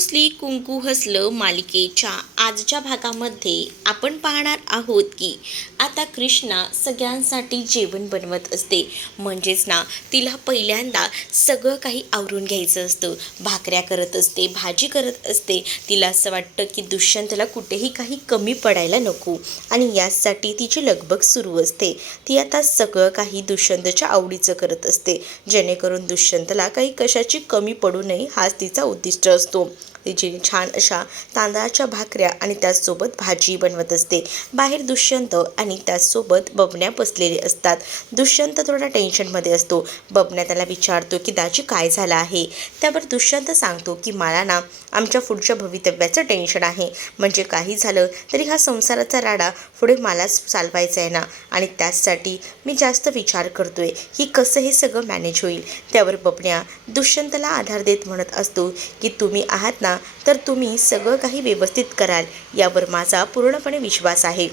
रुसली कुंकू हसलं मालिकेच्या आजच्या भागामध्ये आपण पाहणार आहोत की आता कृष्णा सगळ्यांसाठी जेवण बनवत असते. म्हणजेच ना, तिला पहिल्यांदा सगळं काही आवरून घ्यायचं असतं. भाकऱ्या करत असते, भाजी करत असते. तिला असं वाटतं की दुष्यंतला कुठेही काही कमी पडायला नको आणि यासाठी तिची लगबग सुरू असते. ती आता सगळं काही दुष्यंतच्या आवडीचं करत असते, जेणेकरून दुष्यंतला काही कशाची कमी पडू नये हाच तिचा उद्दिष्ट असतो. तिची छान अशा तांदळाच्या भाकऱ्या आणि त्याचसोबत भाजी बनवत असते. बाहेर दुष्यंत आणि त्याचसोबत बबन्या बसलेले असतात. दुष्यंत थोडा टेन्शनमध्ये असतो. बबन्या त्याला विचारतो की दाजी काय झालं आहे. त्यावर दुष्यंत सांगतो की मला ना आमच्या पुढच्या भवितव्याचं टेन्शन आहे. म्हणजे काही झालं तरी हा संसाराचा राडा पुढे मलाच चालवायचा आहे ना, आणि त्याचसाठी मी जास्त विचार करतोय की कसं हे सगळं मॅनेज होईल. त्यावर बबन्या दुष्यंतला आधार देत म्हणत असतो की तुम्ही आहात ना, तर तुम्ही सगळं काही व्यवस्थित कराल यावर माझा पूर्णपणे विश्वास आहे.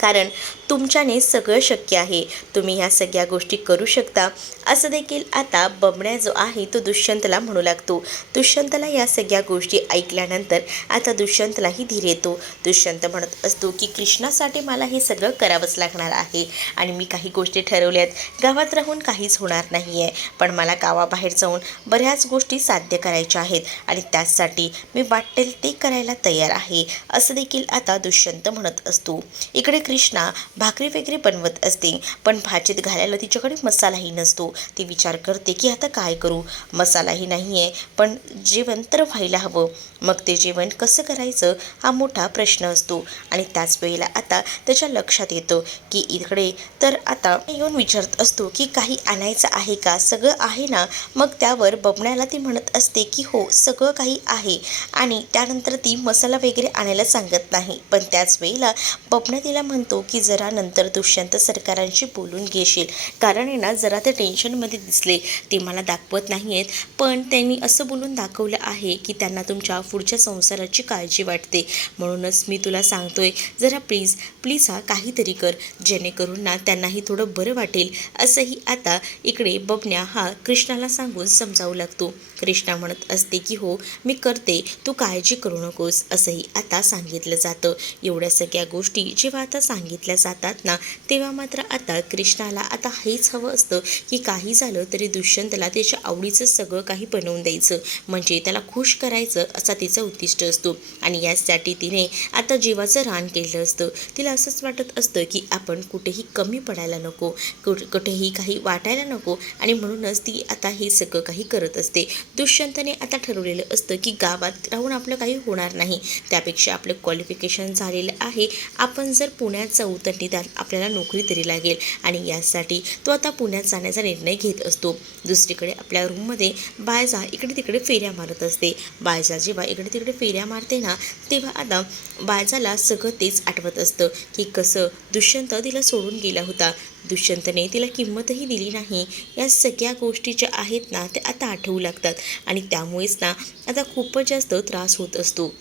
कारण तुमच्याने सगळं शक्य आहे, तुम्ही ह्या सगळ्या गोष्टी करू शकता, असं देखील आता बबन्या जो आहे तो दुष्यंतला म्हणू लागतो. दुष्यंतला या सगळ्या गोष्टी ऐकल्यानंतर आता दुष्यंतलाही धीर येतो. दुष्यंत म्हणत असतो की कृष्णासाठी मला हे सगळं करावंच लागणार आहे आणि मी काही गोष्टी ठरवल्यात. गावात राहून काहीच होणार नाही आहे, पण मला गावाबाहेर जाऊन बऱ्याच गोष्टी साध्य करायच्या आहेत आणि त्यासाठी मी वाटेल ते करायला तयार आहे, असं देखील आता दुष्यंत म्हणत असतो. इकडे कृष्णा भाकरी वगैरे बनवत असते, पण भाजीत घालायला तिच्याकडे मसालाही नसतो. ती विचार करते की आता काय करू, मसालाही नाही आहे, पण जेवण तर व्हायला हवं. मग ते जेवण कसं करायचं हा मोठा प्रश्न असतो. आणि त्याच वेळेला आता त्याच्या लक्षात येतं की इकडे तर आता येऊन विचारत असतो की काही आणायचं आहे का, सगळं आहे ना. मग त्यावर बबण्याला ती म्हणत असते की हो सगळं काही आहे, आणि त्यानंतर ती मसाला वगैरे आणायला सांगत नाही. पण त्याच वेळेला बबण्या तिला म्हणतो की जरा नंतर दुष्यंत सरकारांशी बोलून घेशील, कारण आहे ना जरा ते टेन्शनमध्ये दिसले, ते मला दाखवत नाही आहेत, पण त्यांनी असं बोलून दाखवलं आहे की त्यांना तुमच्या पुढच्या संसाराची काळजी वाटते. म्हणूनच मी तुला सांगतोय जरा प्लीज प्लीज हा काहीतरी कर, जेणेकरून ना त्यांनाही थोडं बरं वाटेल, असंही आता इकडे बबन्या हा कृष्णाला सांगून समजावू लागतो. कृष्णा म्हणत असते की हो मी करते, तू काळजी करू नकोस, असंही आता सांगितलं जातं. एवढ्या सगळ्या गोष्टी जेव्हा आता सांगितल्या जातात ना, तेव्हा मात्र आता कृष्णाला आता हेच हवं असतं की काही झालं तरी दुष्यंतला त्याच्या आवडीचं सगळं काही बनवून द्यायचं, म्हणजे त्याला खुश करायचं असा तिचा उद्दिष्ट असतो. आणि यासाठी तिने आता जीवाचं रान केलं असतं. तिला असंच वाटत असतं की आपण कुठेही कमी पडायला नको, कुठेही काही वाटायला नको, आणि म्हणूनच ती आता हे सगळं काही करत असते. दुष्यंतने आता ठरवलेलं असतं की गावात राहून आपलं काही होणार नाही, त्यापेक्षा आपलं क्वालिफिकेशन झालेलं आहे, आपण जर पुण्यात जाऊ तर निदान आपल्याला नोकरी तरी लागेल, आणि यासाठी तो आता पुण्यात जाण्याचा निर्णय घेत असतो. दुसरीकडे आपल्या रूममध्ये बायजा इकडे तिकडे फेऱ्या मारत असते. बायजा जेव्हा इकडे तिकडे फेऱ्या मारते ना, तेव्हा आता बायजाला सगळं तेच आठवत असतं की कसं दुष्यंत तिला सोडून गेला होता, दुष्यंतने तिला किंमतही दिली नाही. या सगळ्या गोष्टी ज्या आहेत ना त्या आता आठवू लागतात, आणि त्यामुळेच ना आता खूपच जास्त त्रास होत असतो.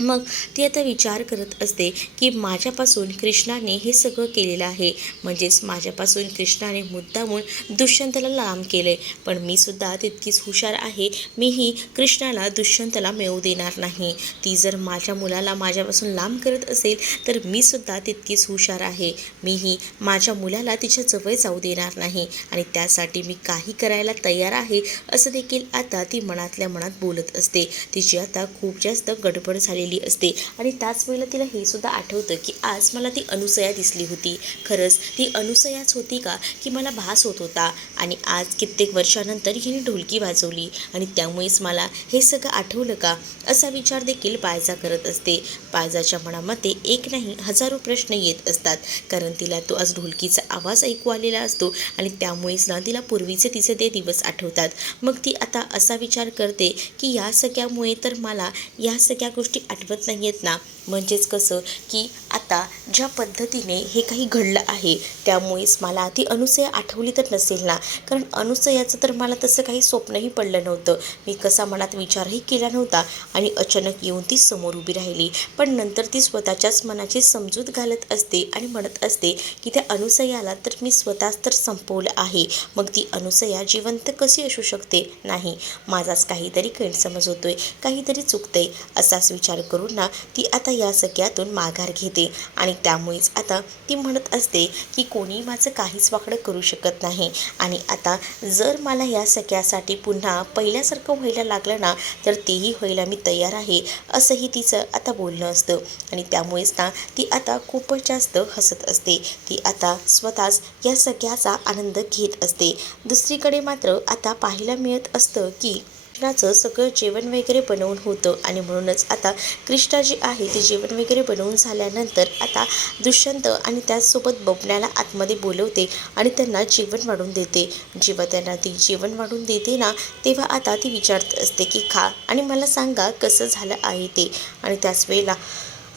मग ती आता विचार करत असते की माझ्यापासून कृष्णाने हे सगळं केलेलं आहे, म्हणजेच माझ्यापासून कृष्णाने मुद्दामून दुष्यंतला लांब केले, पण मी सुद्धा तितकीच हुशार आहे, मीही कृष्णाला दुष्यंतला मिळवू देणार नाही. ती जर माझ्या मुलाला माझ्यापासून लांब करत असेल तर मी सुद्धा तितकीच हुशार आहे, मीही माझ्या मुलाला तिच्या जवळ जाऊ देणार नाही, आणि त्यासाठी मी काही करायला तयार आहे, असं देखील आता ती मनातल्या मनात बोलत असते. तिची आता खूप जास्त गडबड झालेली असते. आणि त्याच वेळेला तिला हे सुद्धा आठवतं की आज मला ती अनुसया दिसली होती, खरंच ती अनुसयाच होती का, की मला भास होत होता, आणि आज कित्येक वर्षानंतर हिने ढोलकी वाजवली आणि त्यामुळेच मला हे सगळं आठवलं का, असा विचार देखील बायजा करत असते. बायजाच्या मनामध्ये एक नाही हजारो प्रश्न येत असतात, कारण तिला तो आज ढोलकीचा आवाज ऐकू आलेला असतो, आणि त्यामुळेच ना तिला पूर्वीचे तिचे ते दिवस आठवतात. मग ती आता असा विचार करते की या सगळ्यामुळे तर मला या सगळ्या गोष्टी आठवत नाही आहेत ना. म्हणजेच कसं की आता ज्या पद्धतीने हे काही घडलं आहे त्यामुळेच मला ती अनुसया आठवली तर नसेल ना. कारण अनुसयाचं तर मला तसं काही स्वप्नही पडलं नव्हतं. मी कसा मनात विचारही केला नव्हता आणि अचानक येऊन ती समोर उभी राहिली. पण नंतर ती स्वतःच्याच मनाची समजूत घालत असते आणि म्हणत असते की त्या अनुसयाला तर मी स्वतःच तर संपवलं आहे. मग ती अनुसया जिवंत कशी असू शकते. नाही, माझाच काहीतरी गैरसमज होतोय, काहीतरी चुकतंय असाच विचार करून ना ती आता या सगळ्यातून माघार घेते. आणि त्यामुळेच आता ती म्हणत असते की कोणी माझं काहीच वाकडं करू शकत नाही. आणि आता जर मला या सगळ्यासाठी पुन्हा पहिल्यासारखं व्हायला लागलं ना तर तेही व्हायला मी तयार आहे असंही तिचं आता बोलणं असतं. आणि त्यामुळेच ना ती आता खूपच जास्त हसत असते. ती आता स्वतःच या सगळ्याचा आनंद घेत असते. दुसरीकडे मात्र आता पाहायला मिळत असतं की कृष्णाचं सगळं जेवण वगैरे बनवून होतं आणि म्हणूनच आता कृष्णा जी आहे ती जेवण वगैरे बनवून झाल्यानंतर आता दुष्यंत आणि त्याचसोबत बबण्याला आतमध्ये बोलवते आणि त्यांना जेवण वाढून देते. जेव्हा त्यांना ती जेवण वाढून देते ना तेव्हा आता ती विचारत असते की खा आणि मला सांगा कसं झालं आहे ते. आणि त्याच वेळेला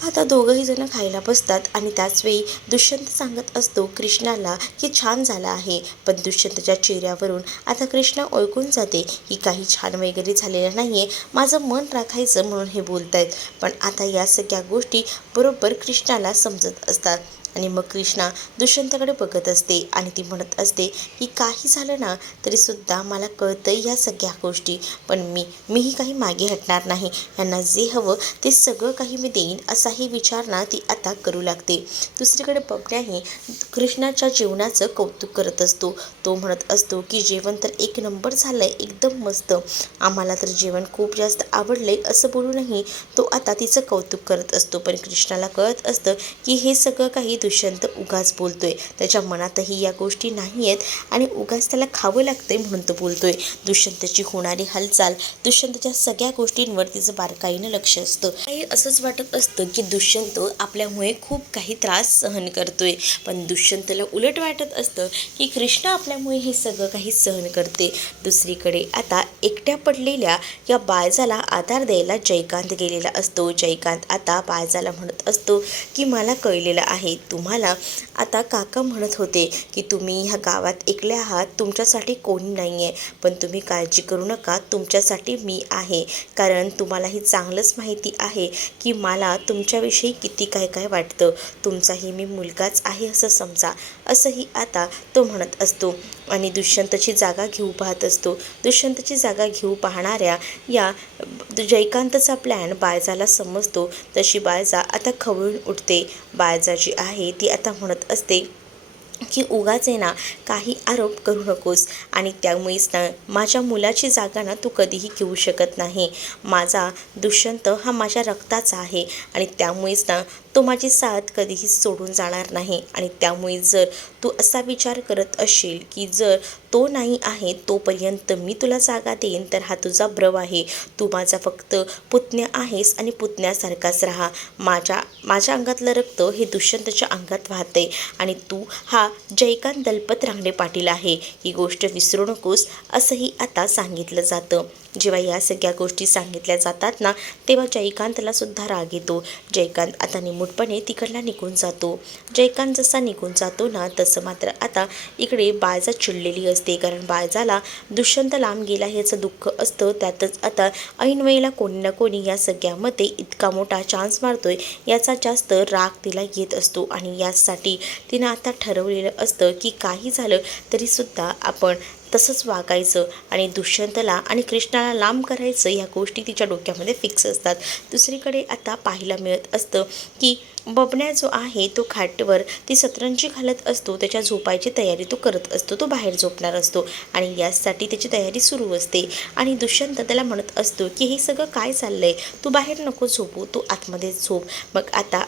आता दोघंही जण खायला बसतात आणि त्याचवेळी दुष्यंत सांगत असतो कृष्णाला की छान झालं आहे. पण दुष्यंतच्या चेहऱ्यावरून आता कृष्णा ओळखून जाते की काही छान वगैरे झालेलं नाही आहे, माझं मन राखायचं म्हणून हे बोलत आहेत. पण आता या सगळ्या गोष्टी बरोबर कृष्णाला समजत असतात. आणि मग कृष्णा दुष्यंतकडे बघत असते आणि ती म्हणत असते की काही झालं ना तरीसुद्धा मला कळतंय या सगळ्या गोष्टी. पण मीही काही मागे हटणार नाही. यांना जे हवं ते सगळं काही मी देईन असाही विचार ना ती आता करू लागते. दुसरीकडे बबण्याही कृष्णाच्या जेवणाचं कौतुक करत असतो. तो म्हणत असतो की जेवण तर एक नंबर झालंय, एकदम मस्त, आम्हाला तर जेवण खूप जास्त आवडलंय असं बोलूनही तो आता तिचं कौतुक करत असतो. पण कृष्णाला कळत असतं की हे सगळं काही दुष्यंत उगाच बोलतोय, त्याच्या मनातही या गोष्टी नाही आहेत आणि उगाच त्याला खावं लागतंय म्हणून तो बोलतोय. दुष्यंतची होणारी हालचाल, दुष्यंतच्या सगळ्या गोष्टींवर तिचं बारकाईनं लक्ष असतं. काही असंच वाटत असतं की दुष्यंत आपल्यामुळे खूप काही त्रास सहन करतोय. पण दुष्यंतला उलट वाटत असतं की कृष्ण आपल्यामुळे हे सगळं काही सहन करते. दुसरीकडे आता एकट्या पडलेल्या या बाळजाला आधार द्यायला जयकांत गेलेला असतो. जयकांत आता बाळजाला म्हणत असतो की मला कळलेलं आहे, तुम्हाला आता काका म्हणत होते की तुम्ही ह्या गावात एकले आहात, तुमच्यासाठी कोणी नाही आहे. पण तुम्ही काळजी करू नका, तुमच्यासाठी मी आहे. कारण तुम्हालाही चांगलंच माहिती आहे की मला तुमच्याविषयी किती काय काय वाटतं. तुमचाही मी मुलगाच आहे असं समजा, असंही आता तो म्हणत असतो. आणि दुष्यंतची जागा घेऊ पाहत असतो. दुष्यंतची जागा घेऊ पाहणाऱ्या या जयकांतचा प्लॅन बाळजाला समजतो. तशी बाळजा आता खवळून उठते. बाळजा जी आहे ती आता म्हणत असते की उगाच आहे ना काही आरोप करू नकोस. आणि त्यामुळेच ना माझ्या मुलाची जागा ना तू कधीही घेऊ शकत नाही. माझा दुष्यंत हा माझ्या रक्ताचा आहे आणि त्यामुळेच ना तो माझी साथ कधीही सोडून जाणार नाही. आणि त्यामुळे जर तू असा विचार करत असशील की जर तो नाही आहे तोपर्यंत मी तुला जागा देईन तर हा तुझा भ्रम आहे. तू माझा फक्त पुतण्या आहेस आणि पुतण्यासारखाच राहा. माझ्या अंगातलं रक्त हे दुष्यंतच्या अंगात वाहतंय आणि तू हा जयकांत दलपत रांगडे पाटील आहे, ही गोष्ट विसरू नकोस असंही आता सांगितलं जातं. जेव्हा या सगळ्या गोष्टी सांगितल्या जातात ना तेव्हा जयकांतला सुद्धा राग येतो. जयकांत आता निमूटपणे तिकडला निघून जातो. जयकांत जसा निघून जातो ना तसं मात्र आता इकडे बाळजा चिडलेली असते. कारण बाळजाला दुष्यंत लांब गेला ह्याचं दुःख असतं. त्यातच आता ऐनवेळेला कोणी ना कोणी या सगळ्यामध्ये इतका मोठा चान्स मारतोय याचा जास्त राग तिला येत असतो. आणि यासाठी तिनं आता ठरवलेलं असतं की काही झालं तरीसुद्धा आपण तसंच वागायचं आणि दुष्यंतला आणि कृष्णाला लांब करायचं, या गोष्टी तिच्या डोक्यामध्ये फिक्स असतात. दुसरीकडे आता पाहायला मिळत असतं की बबण्या जो आहे तो खाटवर ती सतरंजी घालत असतो. त्याच्या झोपायची तयारी तो करत असतो. तो बाहेर झोपणार असतो आणि यासाठी त्याची तयारी सुरू असते. आणि दुष्यंत त्याला म्हणत असतो की हे सगळं काय चाललंय, तू बाहेर नको झोपू, तू आतमध्येच झोप. मग आता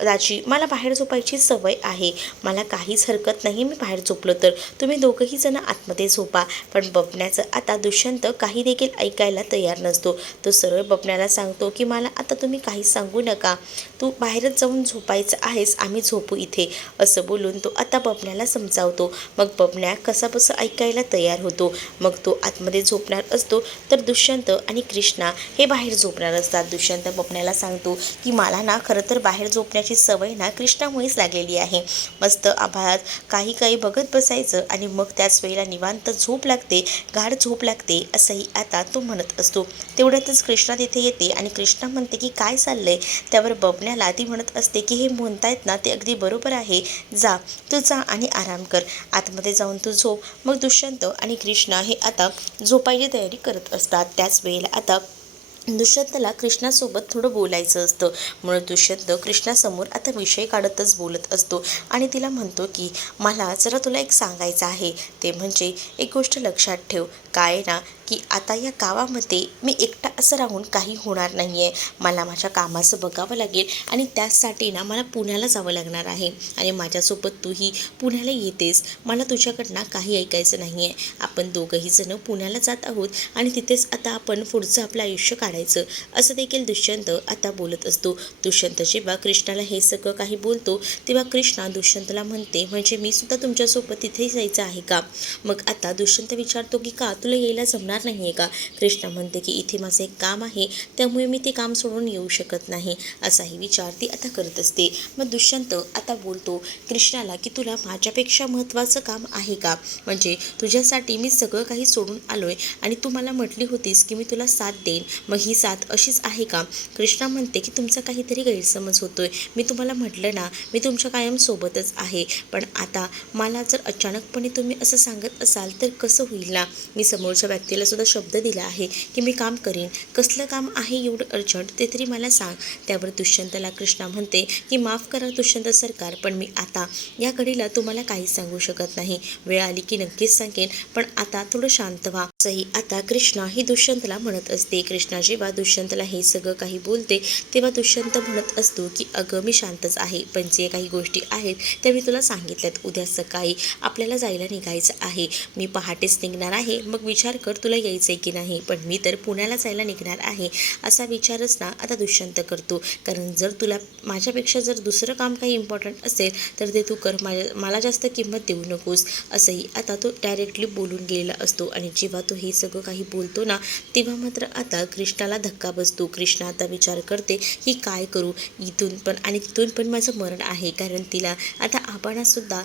राजी, मला बाहेर झोपायची सवय आहे, मला काहीच हरकत नाही मी बाहेर झोपलं तर, तुम्ही दोघंही जण आतमध्ये झोपा. झोपा. पण बबण्याचं आता दुष्यंत काही देखील ऐकायला तयार नसतो. तो सरळ बबण्याला सांगतो की मला आता तुम्ही काहीच सांगू नका, तू बाहेरच जाऊन झोपायचं आहेस, आम्ही झोपू इथे, असं बोलून तो आता बबण्याला समजावतो. मग बबण्या कसाबसं ऐकायला तयार होतो. मग तो आतमध्ये झोपणार असतो तर दुष्यंत आणि कृष्णा हे बाहेर झोपणार असतात. दुष्यंत बबण्याला सांगतो की मला ना खरं तर बाहेर झोपण्याची सवय ना कृष्णामुळेच लागलेली आहे. मस्त आभाळात काही काही बघत बसायचं आणि मग त्याच वेळेला निवांत झोप लागते, गाढ झोप लागते, असंही आता तो म्हणत असतो. तेवढ्यातच कृष्णा तिथे येते आणि कृष्णा म्हणते की काय चाललंय. त्यावर बबण्याला ती म्हणत असते की हे म्हणतायत ना ते अगदी बरोबर आहे, जा तू जा आणि आराम कर, आतमध्ये जाऊन तू झोप. मग दुष्यंत आणि कृष्णा हे आता झोपायची तयारी करत असतात. त्याच वेळेला आता दुष्यंतला कृष्णासोबत थोडं बोलायचं असतं, म्हणून दुष्यंत कृष्णासमोर आता विषय काढतच बोलत असतो आणि तिला म्हणतो की मला जरा तुला एक सांगायचं आहे. ते म्हणजे एक गोष्ट लक्षात ठेव, काय ना की आता या गावामध्ये मी एकटा असं राहून काही होणार नाही आहे. मला माझ्या कामाचं बघावं लागेल आणि त्यासाठी ना मला पुण्याला जावं लागणार आहे आणि माझ्यासोबत तूही पुण्याला येतेस. मला तुझ्याकडनं काही ऐकायचं नाही आहे. आपण दोघंही जण पुण्याला जात आहोत आणि तिथेच आता आपण पुढचं आपलं आयुष्य काढायचं, असं देखील दुष्यंत आता बोलत असतो. दुष्यंत जेव्हा कृष्णाला हे सगळं काही बोलतो तेव्हा कृष्णा दुष्यंतला म्हणते म्हणजे मी सुद्धा तुमच्यासोबत तिथे जायचं आहे का. मग आता दुष्यंत विचारतो की का तुला यायला जमणार नाही आहे का. कृष्णा म्हणते की इथे माझं एक काम आहे, त्यामुळे मी ते काम सोडून येऊ शकत नाही, असाही विचार ती आता करत असते. मग दुष्यंत आता बोलतो कृष्णाला की तुला माझ्यापेक्षा महत्त्वाचं काम आहे का, म्हणजे तुझ्यासाठी मी सगळं काही सोडून आलोय आणि तू मला म्हटली होतीस की मी तुला साथ देईन, मग ही साथ अशीच आहे का. कृष्णा म्हणते की तुमचा काहीतरी गैरसमज होतोय, मी तुम्हाला म्हटलं ना मी तुमच्या कायम सोबतच आहे, पण आता मला जर अचानकपणे तुम्ही असं सांगत असाल तर कसं होईल ना. मी समोरच्या व्यक्तीला सुद्धा शब्द दिला आहे की मी काम करीन, कसलं काम आहे एवढं अर्जंट ते तरी मला सांग. त्यावर दुष्यंतला कृष्णा म्हणते की माफ करा दुष्यंत सरकार, पण मी आता या घडीला तुम्हाला काहीच सांगू शकत नाही, वेळ आली की नक्कीच सांगेन, पण आता थोडं शांत व्हा, असंही आता कृष्णा ही दुष्यंतला म्हणत असते. कृष्णा जेव्हा दुष्यंतला हे सगळं काही बोलते तेव्हा दुष्यंत म्हणत असतो की अगं मी शांतच आहे, पण जे काही गोष्टी आहेत त्या मी तुला सांगितल्यात. उद्या सकाळी आपल्याला जायला निघायचं आहे, मी पहाटेच निघणार आहे, मग विचार कर तुला यायचं आहे की नाही. पण मी तर पुण्याला जायला निघणार आहे, असा विचारच ना आता दुष्यंत करतो, कारण जर तुला माझ्यापेक्षा जर दुसरं काम काही इम्पॉर्टंट असेल तर ते तू कर, मला जास्त किंमत देऊ नकोस, असंही आता तो डायरेक्टली बोलून गेलेला असतो. आणि जेव्हा तो हे सगळं काही बोलतो ना तेव्हा मात्र आता कृष्णाला धक्का बसतो. कृष्णा आता विचार करते की काय करू, इथून पण आणि तिथून पण माझं मरण आहे, कारण तिला आता आबांनासुद्धा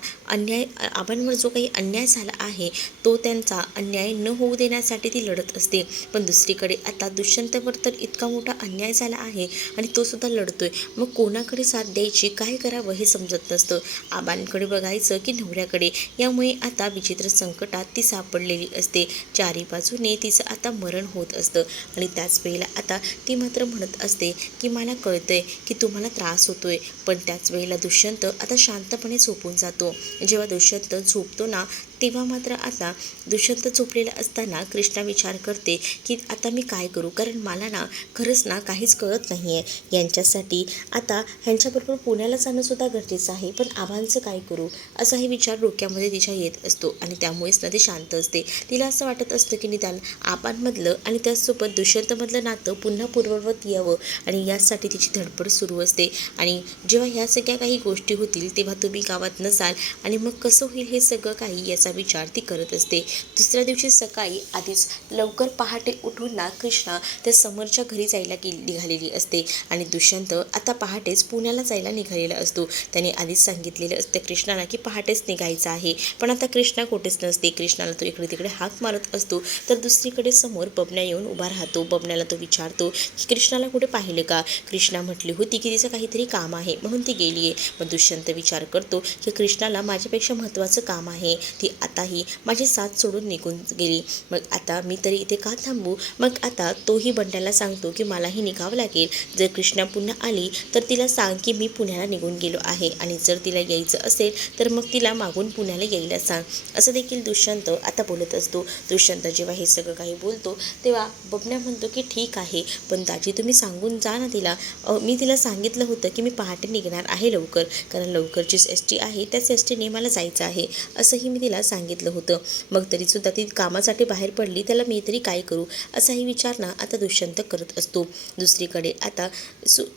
आबांवर जो काही अन्याय झाला आहे तो त्यांचा अन्याय न होऊ देण्यासाठी ती लढत असते. पण दुसरीकडे आता दुष्यंतवर तर इतका मोठा अन्याय झाला आहे आणि तो सुद्धा लढतोय, मग कोणाकडे साथ द्यायची, काय करावं हे समजत नसतं. आबांकडे बघायचं की नवऱ्याकडे, यामुळे आता विचित्र संकटात ती सापडलेली असते. चारी बाजूने तिचं आता मरण होत असतं आणि त्याच वेळेला आता ती मात्र म्हणत असते की मला कळतंय की तुम्हाला त्रास होतोय, पण त्याच वेळेला दुष्यंत आता शांतपणे झोपून जातो. जेव्हा दुष्यंत झोपतो ना तेव्हा मात्र आता दुष्यंत झोपलेला असताना कृष्णा विचार करते की आता मी काय करू, कारण मला ना खरंच ना काहीच कळत नाही आहे. यांच्यासाठी आता ह्यांच्याबरोबर पुण्याला जाणंसुद्धा गरजेचं आहे, पण आबांचं काय करू, असाही विचार डोक्यामध्ये तिच्या येत असतो आणि त्यामुळेच ना ती शांत असते. तिला असं वाटत असतं की निदान आबांमधलं आणि त्याचसोबत दुष्यंतमधलं नातं पुन्हा पूर्ववत यावं आणि यासाठी तिची धडपड सुरू असते. आणि जेव्हा ह्या सगळ्या काही गोष्टी होतील तेव्हा तुम्ही गावात नसाल आणि मग कसं होईल हे सगळं काही याचा विचार ती करत असते. दुसऱ्या दिवशी सकाळी आधीच लवकर पहाटे उठून ना कृष्णा त्या समोरच्या घरी जायला निघालेली असते आणि दुष्यंत आता पहाटेच पुण्याला जायला निघालेला असतो. त्याने आधीच सांगितलेलं असतं कृष्णाला की पहाटेच निघायचं आहे, पण आता कृष्णा कुठेच नसते. कृष्णाला तो इकडे तिकडे हाक मारत असतो तर दुसरीकडे समोर बबन्या येऊन उभा राहतो. बबन्याला तो विचारतो की कृष्णाला कुठे पाहिलं का. कृष्णा म्हटली होती की तिचं काहीतरी काम आहे म्हणून ती गेली आहे. मग दुष्यंत विचार करतो की कृष्णाला माझ्यापेक्षा महत्त्वाचं काम आहे, ती आताही माझी साथ सोडून निघून गेली, मग आता मी तरी इथे का थांबू. मग आता तोही बंड्याला सांगतो की मलाही निघावं लागेल, जर कृष्णा पुन्हा आली तर तिला सांग की मी पुण्याला निघून गेलो आहे आणि जर तिला यायचं असेल तर मग तिला मागून पुण्याला यायला सांग, असं देखील दुष्यंत आता बोलत असतो. दुष्यंत जेव्हा हे सगळं काही बोलतो तेव्हा बबन्या म्हणतो की ठीक आहे, पण दाजी तुम्ही सांगून जा ना तिला, मी तिला सांगितलं होतं की मी पहाटे निघणार आहे लवकर, कारण लवकरचीच एस टी आहे, त्याच एस टीने मला जायचं आहे, असंही मी तिला सांगितलं होतं. मग तरीसुद्धा ती कामासाठी बाहेर पडली, त्याला मी तरी काय करू असाही विचार ना आता दुष्यंत करत असतो. दुसरीकडे आता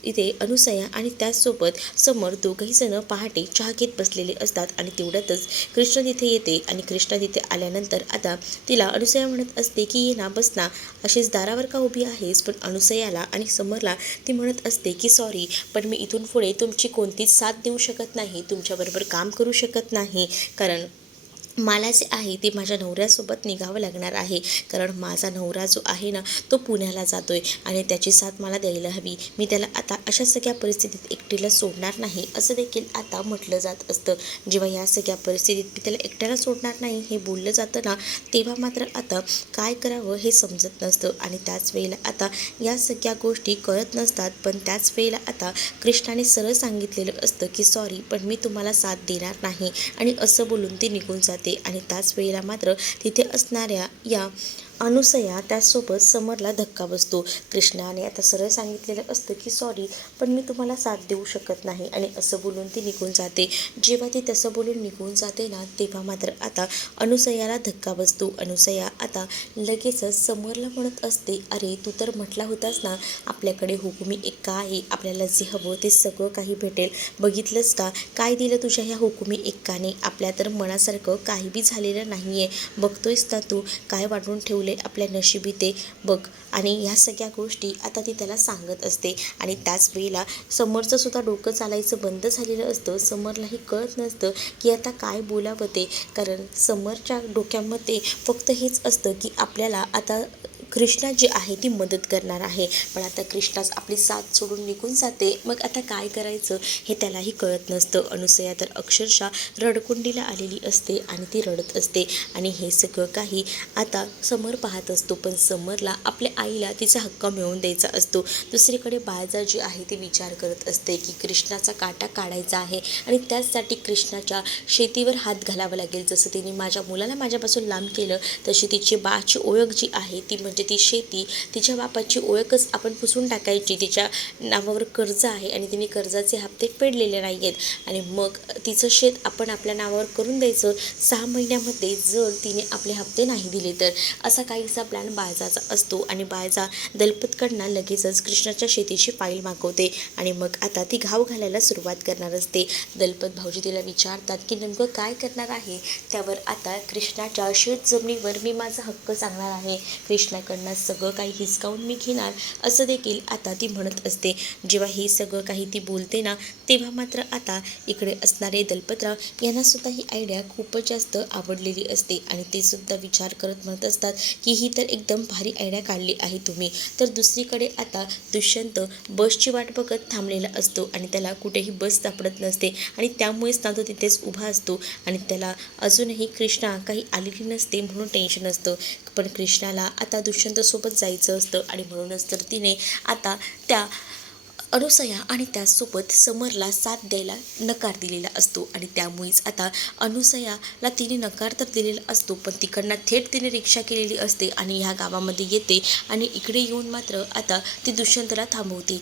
इथे अनुसया आणि त्याचसोबत समोर दोघंही जण पहाटे चहा घेत बसलेले असतात. आणि तेवढ्यातच कृष्ण तिथे येते आणि कृष्ण तिथे आल्यानंतर आता तिला अनुसया म्हणत असते की ये ना, बस ना, अशीच दारावर का उभी आहेस. पण अनुसयाला आणि समरला ती म्हणत असते की सॉरी, पण मी इथून पुढे तुमची कोणतीच साथ देऊ शकत नाही, तुमच्याबरोबर काम करू शकत नाही, कारण मला जे आहे ते माझ्या नवऱ्यासोबत निघावं लागणार आहे. कारण माझा नवरा जो आहे ना तो पुण्याला जातोय आणि त्याची साथ मला द्यायला हवी. मी त्याला आता अशा सगळ्या परिस्थितीत एकटीला सोडणार नाही असं देखील आता म्हटलं जात असतं. जेव्हा या सगळ्या परिस्थितीत मी त्याला एकट्याला सोडणार नाही हे बोललं जातं ना, तेव्हा मात्र आता काय करावं हे समजत नसतं. आणि त्याच वेळेला आता या सगळ्या गोष्टी कळत नसतात. पण त्याच वेळेला आता कृष्णाने सरळ सांगितलेलं असतं की सॉरी, पण मी तुम्हाला साथ देणार नाही. आणि असं बोलून ती निघून जाते. आणि त्याच वेळेला मात्र तिथे असणाऱ्या या अनुसया त्याचसोबत समरला धक्का बसतो. कृष्णाने आता सरळ सांगितलेलं असतं की सॉरी, पण मी तुम्हाला साथ देऊ शकत नाही. आणि असं बोलून ती निघून जाते. जेव्हा ती तसं बोलून निघून जाते ना, तेव्हा मात्र आता अनुसयाला धक्का बसतो. अनुसया आता लगेचच समरला म्हणत असते, अरे तू तर म्हटला होतास ना आपल्याकडे हुकुमी एक्का आहे, आपल्याला जे हवं ते सगळं काही भेटेल. बघितलंस का काय दिलं तुझ्या ह्या हुकुमी एक्काने. आपल्या तर मनासारखं काही बी झालेलं नाही आहे. बघतोयस ना तू काय वाटून ठेवले आपल्या नशिबी ते बघ. आणि ह्या सगळ्या गोष्टी आता ती त्याला सांगत असते. आणि त्याच वेळेला समरचं सुद्धा डोकं चालायचं बंद झालेलं असतं. समरलाही कळत नसतं की आता काय बोलावं ते, कारण समरच्या डोक्यामध्ये फक्त हेच असतं की आपल्याला आता कृष्णा जी आहे ती मदत करणार आहे. पण आता कृष्णाच आपली साथ सोडून निघून जाते. मग आता काय करायचं हे त्यालाही कळत नसतं. अनुसया तर अक्षरशः रडकुंडीला आलेली असते आणि ती रडत असते. आणि हे सगळं काही आता समर पाहत असतो. पण समरला आपल्या आईला तिचा हक्क मिळवून द्यायचा असतो. दुसरीकडे बाळजा जी आहे ती विचार करत असते की कृष्णाचा काटा काढायचा आहे आणि त्याचसाठी कृष्णाच्या शेतीवर हात घालावा लागेल. जसं तिने माझ्या मुलाला माझ्यापासून लांब केलं तशी तिची बाची ओळख जी आहे ती म्हणजे ती शेती, तिच्या बापाची ओळखच आपण पुसून टाकायची. तिच्या नावावर कर्ज आहे आणि तिने कर्जाचे हप्ते फेडलेले नाही आहेत. आणि मग तिचं शेत आपण आपल्या नावावर करून द्यायचं 6 महिन्यामध्ये, जर तिने आपले हप्ते नाही दिले तर. असा काहीसा प्लॅन बाळजाचा असतो. आणि बाळजा दलपतकडनं लगेचच कृष्णाच्या शेतीची फाईल मागवते. आणि मग आता ती घाव घालायला सुरुवात करणार असते. दलपत भाऊजी तिला विचारतात की नेमकं काय करणार आहे. त्यावर आता कृष्णाच्या शेत जमिनीवर मी माझा हक्क सांगणार आहे, कृष्णाकडनं सगळं काही हिसकावून मी घेणार असं देखील आता ती म्हणत असते. जेव्हा हे सगळं काही ती बोलते ना, तेव्हा मात्र आता इकडे असणारे दलपतराव यांना सुद्धा ही आयडिया खूपच जास्त आवडलेली असते. आणि ते सुद्धा विचार करत म्हणत असतात की ही तर एकदम भारी आयडिया काढली आहे तुम्ही. तर दुसरीकडे आता दुष्यंत बसची वाट बघत थांबलेला असतो आणि त्याला कुठेही बस सापडत नसते. आणि त्यामुळेच ना तो तिथेच उभा असतो. आणि त्याला अजूनही कृष्णा काही आलेली नसते म्हणून टेन्शन असतं. पण कृष्णाला आता दुष्यंतसोबत जायचं असतं. आणि म्हणूनच तर तिने आता त्या अनुसया आणि त्याचसोबत समरला साथ द्यायला नकार दिलेला असतो. आणि त्यामुळेच आता अनुसयाला तिने नकार तर दिलेला असतो, पण तिकडनं थेट तिने रिक्षा केलेली असते आणि ह्या गावामध्ये येते. आणि इकडे येऊन मात्र आता ती दुष्यंतला थांबवते.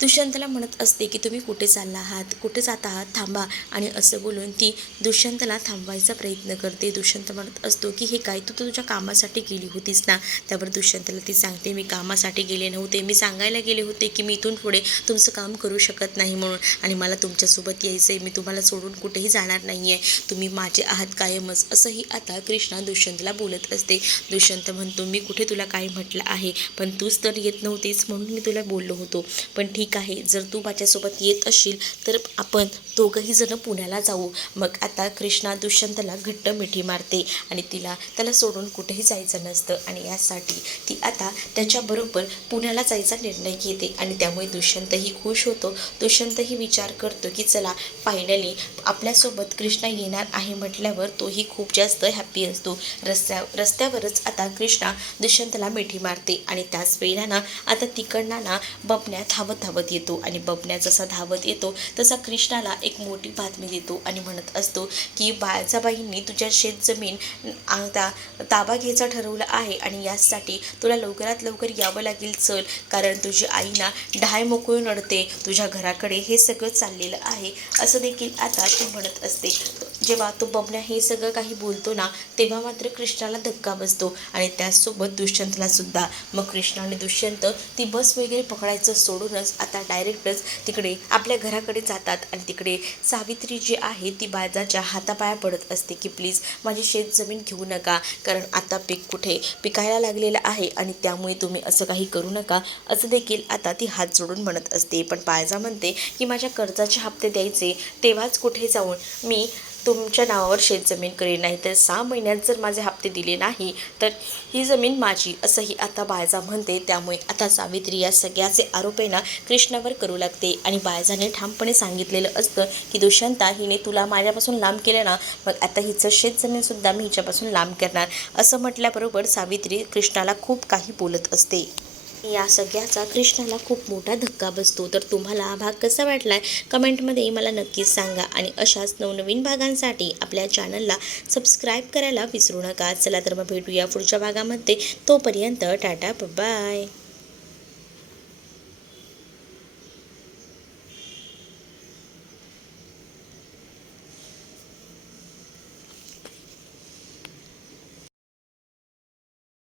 दुष्यंतला म्हणत असते की तुम्ही कुठे चालला आहात, कुठे जात आहात, थांबा. आणि असं बोलून ती दुष्यंतला थांबवायचा प्रयत्न करते. दुष्यंत म्हणत असतो की हे काय, तू तर तुझ्या कामासाठी गेली होतीस ना. त्यावर दुष्यंतला ती सांगते मी कामासाठी गेले नव्हते, मी सांगायला गेले होते की मी इथून पुढे तुमचं काम करू शकत नाही म्हणून. आणि मला तुमच्यासोबत यायचं आहे, मी तुम्हाला सोडून कुठेही जाणार नाही आहे, तुम्ही माझे आहात कायमच. असंही आता कृष्णा दुष्यंतला बोलत असते. दुष्यंत म्हणतो मी कुठे तुला काय म्हटलं आहे, पण तूच तर येत नव्हतीस म्हणून मी तुला बोललो होतो. पण ठीक आहे, जर तू माझ्यासोबत येत असशील तर आपण दोघंही जण पुण्याला जाऊ. मग आता कृष्णा दुष्यंतला घट्ट मिठी मारते आणि त्याला सोडून कुठेही जायचं नसतं. आणि यासाठी ती आता त्याच्याबरोबर पुण्याला जायचा निर्णय घेते. आणि त्यामुळे दुष्यंतही खुश होतो. दुष्यंतही विचार करतो की चला फायनली आपल्यासोबत कृष्णा येणार आहे म्हटल्यावर तोही खूप जास्त हॅप्पी असतो. रस्त्यावरच आता कृष्णा दुष्यंतला मिठी मारते. आणि त्याच वेळेला ना आता तिकडनं ना बबन्या धावत येतो. आणि बबन्या जसा धावत येतो तसा कृष्णाला एक मोठी बातमी देतो आणि म्हणत असतो की बाळजाबाईंनी तुझ्या शेतजमीन ताबा घ्यायचा ठरवलं आहे आणि यासाठी तुला लवकरात लवकर यावं लागेल. चल, कारण तुझी आई ना ढाय मोकळून नडते तुझ्या घराकडे, हे सगळं चाललेलं आहे असं देखील आता ती म्हणत असते. जेव्हा तो बबन्या हे सगळं काही बोलतो ना, तेव्हा मात्र कृष्णाला धक्का बसतो आणि त्याचसोबत दुष्यंतला सुद्धा. मग कृष्ण आणि दुष्यंत ती बस वगैरे पकडायचं सोडूनच आता डायरेक्टच तिकडे आपल्या घराकडे जातात आणि तिकडे सावित्री जी आहे ती बायजाच्या हातापाया पडत असते की प्लीज माझी शेत जमीन घेऊ नका, कारण आता पीक कुठे पिकायला लागलेलं आहे आणि त्यामुळे तुम्ही असं काही करू नका, असं देखील आता ती हात जोडून म्हणत असते. पण बायजा म्हणते की माझ्या कर्जाचे हप्ते द्यायचे तेव्हाच कुठे जाऊन मी तुमच्या नावावर शेतजमीन करेन, नाही तर 6 महिन्यात जर माझे हप्ते दिले नाही तर ही जमीन माझी, असंही आता बायजा म्हणते. त्यामुळे आता सावित्री या सगळ्याचे आरोप आहे ना कृष्णावर करू लागते आणि बायजाने ठामपणे सांगितलेलं असतं की दुष्यंता हिने तुला माझ्यापासून लांब केलं ना, मग आता हिचं शेतजमीनसुद्धा मी हिच्यापासून लांब करणार, असं म्हटल्याबरोबर सावित्री कृष्णाला खूप काही बोलत असते. या सगळ्याचा कृष्णाला खूप मोठा धक्का बसतो. तर तुम्हाला हा भाग कसा वाटलाय कमेंटमध्ये मला नक्कीच सांगा आणि अशाच नवनवीन भागांसाठी आपल्या चॅनलला सबस्क्राईब करायला विसरू नका. चला तर मग भेटूया पुढच्या भागामध्ये. तोपर्यंत टाटा बाय.